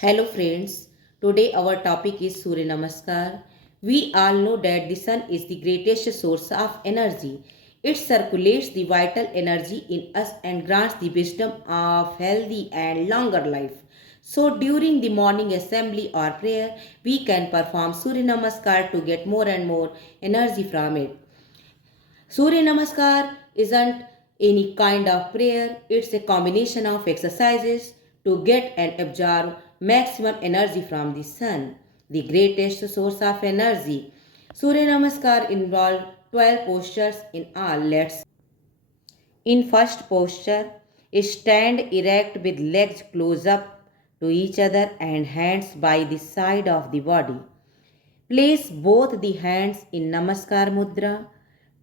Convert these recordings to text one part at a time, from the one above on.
Hello friends, today our topic is Surya Namaskar. We all know that the sun is the greatest source of energy. It circulates the vital energy in us and grants the wisdom of healthy and longer life. So during the morning assembly or prayer, we can perform Surya Namaskar to get more and more energy from it. Surya Namaskar isn't any kind of prayer, it's a combination of exercises to get and absorb maximum energy from the sun, the greatest source of energy. Surya Namaskar involves 12 postures in all. Let's in first posture, stand erect with legs close up to each other and hands by the side of the body. Place both the hands in Namaskar Mudra,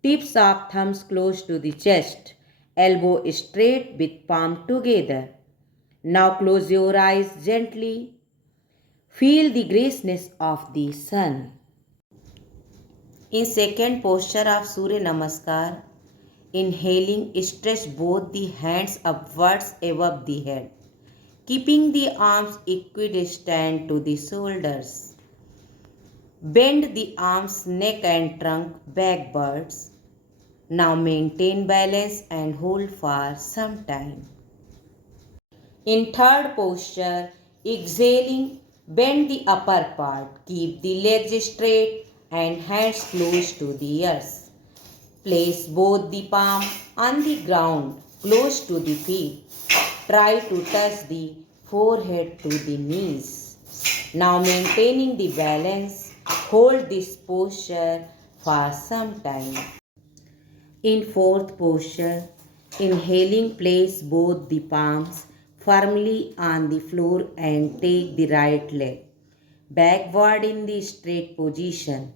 tips of thumbs close to the chest, elbow straight with palm together. Now close your eyes gently. Feel the graciousness of the sun. In second posture of Surya Namaskar, inhaling, stretch both the hands upwards above the head, keeping the arms equidistant to the shoulders. Bend the arms, neck and trunk backwards. Now maintain balance and hold for some time. In third posture, exhaling, bend the upper part. Keep the legs straight and hands close to the earth. Place both the palm on the ground close to the feet. Try to touch the forehead to the knees. Now maintaining the balance, hold this posture for some time. In fourth posture, inhaling, place both the palms firmly on the floor and take the right leg backward in the straight position.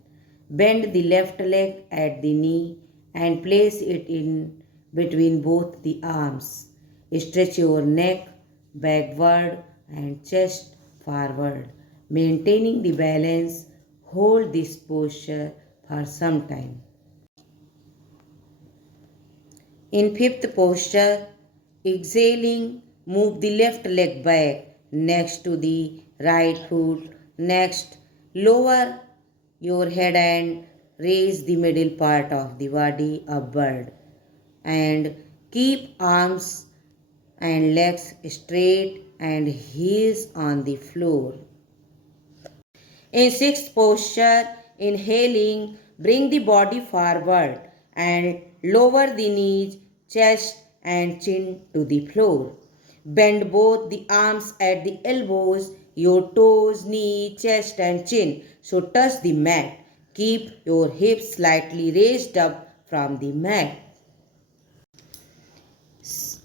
Bend the left leg at the knee and place it in between both the arms. Stretch your neck backward and chest forward. Maintaining the balance, hold this posture for some time. In fifth posture, exhaling, move the left leg back next to the right foot. Next, lower your head and raise the middle part of the body upward. And keep arms and legs straight and heels on the floor. In sixth posture, inhaling, bring the body forward and lower the knees, chest and chin to the floor. Bend both the arms at the elbows, your toes, knee, chest and chin so touch the mat. Keep your hips slightly raised up from the mat.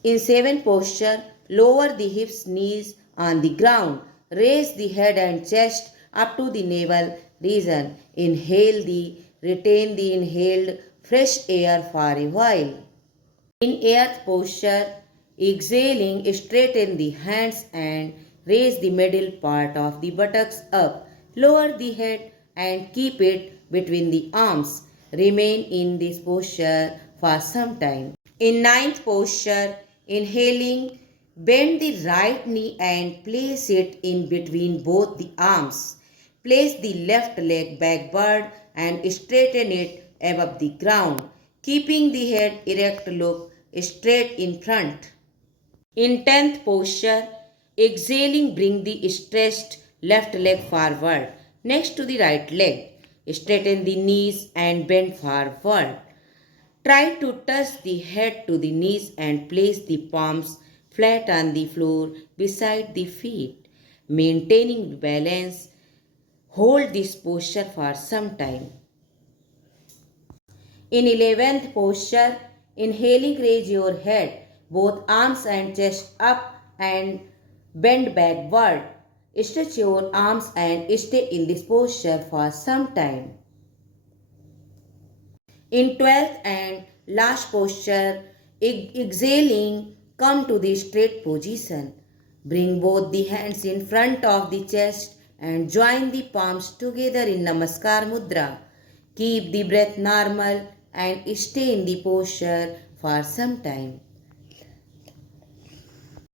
In seventh posture, lower the hips, knees on the ground. Raise the head and chest up to the navel region. Retain the inhaled fresh air for a while. In eighth posture, exhaling, straighten the hands and raise the middle part of the buttocks up. Lower the head and keep it between the arms. Remain in this posture for some time. In ninth posture, inhaling, bend the right knee and place it in between both the arms. Place the left leg backward and straighten it above the ground, keeping the head erect, look straight in front. In 10th posture, exhaling, bring the stretched left leg forward next to the right leg. Straighten the knees and bend forward. Try to touch the head to the knees and place the palms flat on the floor beside the feet. Maintaining balance, hold this posture for some time. In 11th posture, inhaling, raise your head, both arms and chest up and bend backward. Stretch your arms and stay in this posture for some time. In 12th and last posture, exhaling, come to the straight position. Bring both the hands in front of the chest and join the palms together in Namaskar Mudra. Keep the breath normal and stay in the posture for some time.